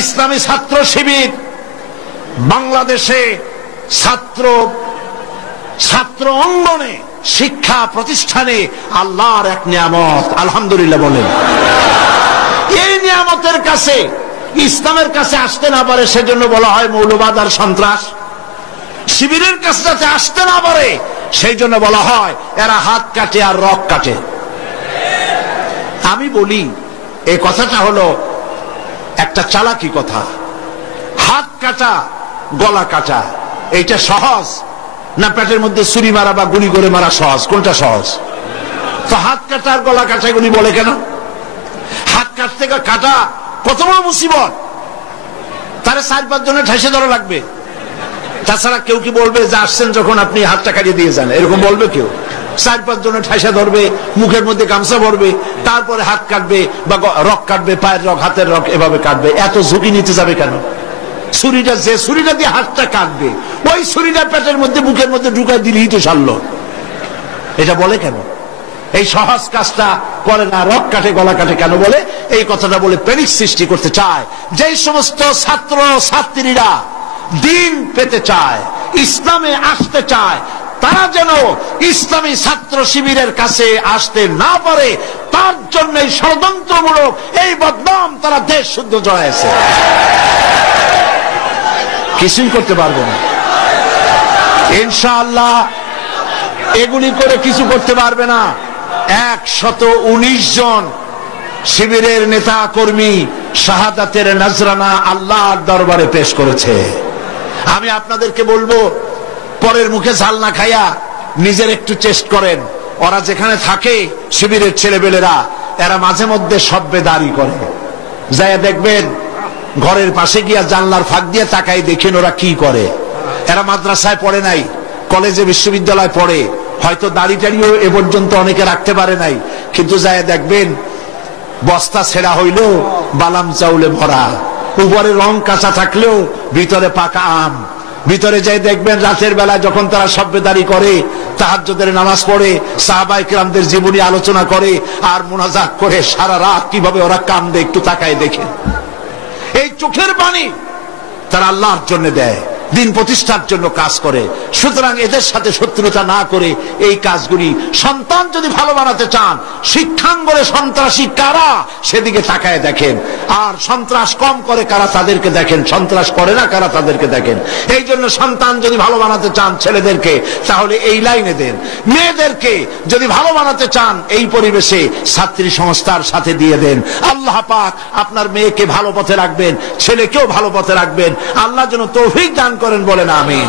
ইসলামী ছাত্র শিবির বাংলাদেশে ছাত্র অঙ্গনে শিক্ষা প্রতিষ্ঠানে আল্লাহর এক নিয়ামত। আলহামদুলিল্লাহ বলেন। এই নিয়ামতের কাছে, ইসলামের কাছে আসতে না পারে সেজন্য বলা হয় মৌলবাদ আর সন্ত্রাস। শিবিরের কাছে যাতে আসতে না পারে সেই জন্য বলা হয় এরা হাত কাটে আর রক কাটে। আমি বলি এই কথাটা হলো একটা চালাকি কথা। হাত কাটা গলা কাটা এইটা সহজ না পেটের মধ্যে ছুরি মারা বা গুলি করে মারা সহজ? কোনটা সহজ? তো হাত কাটা আর গলা কাটা গুলি বলে কেন? হাত কাটতে কাটা কত বড় মুসিবত, তারে 4-5 জনের ঠেসে ধরা লাগবে। তাছাড়া কেউ কি বলবে যে আসছেন যখন আপনি হাতটা কাটিয়ে দিয়ে যান, এরকম বলবে কেউ? 4-5 জনের ঠেসা ধরবে, মুখের মধ্যে গামছা ভরবে, তারপরে হাত কাটবে বা রক কাটবে, পায়ের রক হাতের রক এভাবে কাটবে। এত ঝুঁকি নিতে যাবে কেন? ছুরিটা, যে ছুরিটা দিয়ে হাতটা কাটবে ওই ছুরিটা পেটের মধ্যে মুখের মধ্যে ঢুকাই দিলেই তো সারলো। এটা বলে কেন? এই সহজ কাজটা করে না, রক কাটে গলা কাটে কেন বলে? এই কথাটা বলে প্যানিক সৃষ্টি করতে চায়। যেই সমস্ত ছাত্র ছাত্রীরা দিন পেতে চায়, ইসলামে আসতে চায়, তারা যেন ইসলামী ছাত্র শিবিরের কাছে আসতে না পারে তার জন্য ষড়যন্ত্রমূলক এই বদনাম তারা দেশ শুদ্ধ জড়াইছে। কিছুই করতে পারবে না ইনশাআল্লাহ। এগুলি করে কিছু করতে পারবে না। 119 জন শিবিরের নেতা কর্মী শাহাদাতের নজরানা আল্লাহর দরবারে পেশ করেছে। আমি আপনাদেরকে বলবো পরের মুখে ঝাল না খাইয়া নিজের একটু চেষ্টা করেন। ওরা যেখানে থাকে শিবিরের ছেলেবেলেরা এরা মাঝে মধ্যে সব্বেদারি করে, যাইয়া দেখবেন ঘরের পাশে গিয়া জানলার ফাঁক দিয়ে তাকাই দেখেন ওরা কি করে। এরা মাদ্রাসায় পড়ে নাই, কলেজে বিশ্ববিদ্যালয় পড়ে, হয়তো দাড়ি টাড়িও এ পর্যন্ত অনেকে রাখতে পারে নাই, কিন্তু যাইয়া দেখবেন বস্তা ছেঁড়া হইলেও বালাম চাউলে ভরা, উপরে রং কাঁচা থাকলেও ভিতরে পাকা আম। ভিতরে যাই দেখবেন রাতের বেলা যখন তারা সব্বেদারি করে, তাহাজ্জুদের নামাজ পড়ে, সাহাবায়ে কেরামদের জীবনী আলোচনা করে আর মুনাজাত করে সারা রাত কিভাবে ওরা কান্দে একটু তাকায় দেখেন। এই চোখের পানি তারা আল্লাহর জন্য দেয়, দিন প্রতিষ্ঠার জন্য কাজ করে। সুতরাং এদের সাথে শত্রুতা না করে এই কাজগুলি, সন্তান যদি ভালো বানাতে চান শিক্ষাঙ্গনে সন্ত্রাসী কারা সেদিকে তাকায় দেখেন, আর সন্ত্রাস কম করে কারা তাদেরকে দেখেন, সন্ত্রাস করে না কারা তাদেরকে দেখেন। এই জন্য সন্তান যদি ভালো বানাতে চান ছেলেদেরকে তাহলে এই লাইনে দেন, মেয়েদেরকে যদি ভালো বানাতে চান এই পরিবেশে ছাত্রী সংস্থার সাথে দিয়ে দেন। আল্লাহ পাক আপনার মেয়েকে ভালো পথে রাখবেন, ছেলেকেও ভালো পথে রাখবেন। আল্লাহ যেন তৌফিক দান করেন, বলেন আমিন।